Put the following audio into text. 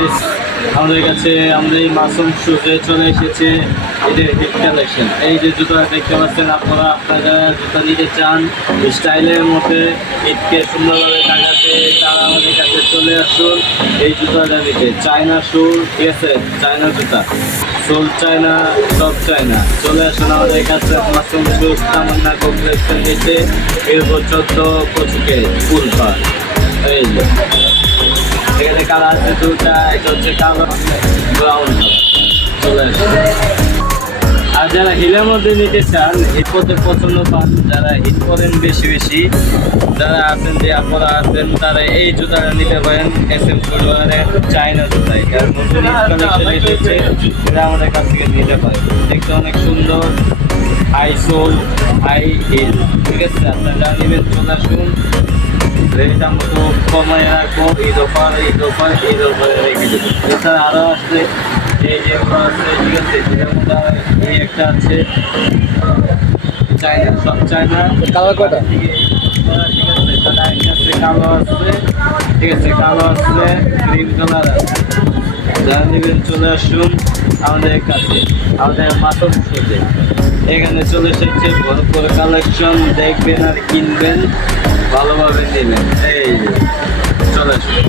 Guys, আমাদের কাছে আমাদের এই মাসুম শুজে চলে এসেছে এদের হিট কালেকশন। এই যে জুতা দেখতে পাচ্ছেন আপনারা, আপনারা জুতা নিতে চান স্টাইলের মধ্যে ঈদকে সুন্দরভাবে কাটাতে, তারা আমাদের কাছে চলে আসুন এই জুতাটা নিতে। চায়না শু, ঠিক আছে, চায়না জুতা, সোল চায়না, সব চায়না। চলে আসুন আমাদের কাছে মাসুম শুজ তামান্না কমপ্লেক্সের নিচে, এরপর 14 ফুলপাড়। এই যে এখানে কালার আছে দুটা, এটা হচ্ছে কালো ব্রাউন কালার। চলে আসুন। আর যারা হিলের মধ্যে নিতে চান, হিট করতে পছন্দ পান, যারা হিট করেন বেশি বেশি, যারা আছেন যে আপনারা আছেন, তারা এই জুতাটা নিতে পারেন। SM ফুটওয়ারের চায়না জুতা, এটার নতুন কালেকশন এসেছে, এটা আমাদের কাছ থেকে নিতে পারেন। দেখতে অনেক সুন্দর, হাই সোল, হাই হিল, ঠিক আছে। আপনারা যা নেবেন চলে আসুন। রেট আমরা তো কমায় রাখবো, ঈদ অফার রেখে দেবো। এছাড়া আরও আসলে এই যে আছে, ঠিক আছে, যেটার মধ্যে এই একটা আছে চায়না, সব চায়না। কালার কয়টা? ঠিক আছে, তাহলে একটা আছে কালো আছে, ঠিক আছে, কালো আছে, গ্রিন কালার আছে। যারা নেবেন চলে আসুন আমাদের কাছে, আমাদের মাসুম শুজে। এখানে চলে এসেছে ভরপুর কালেকশন, দেখবেন আর কিনবেন, ভালোভাবে নেবেন। এই চলে আসুন।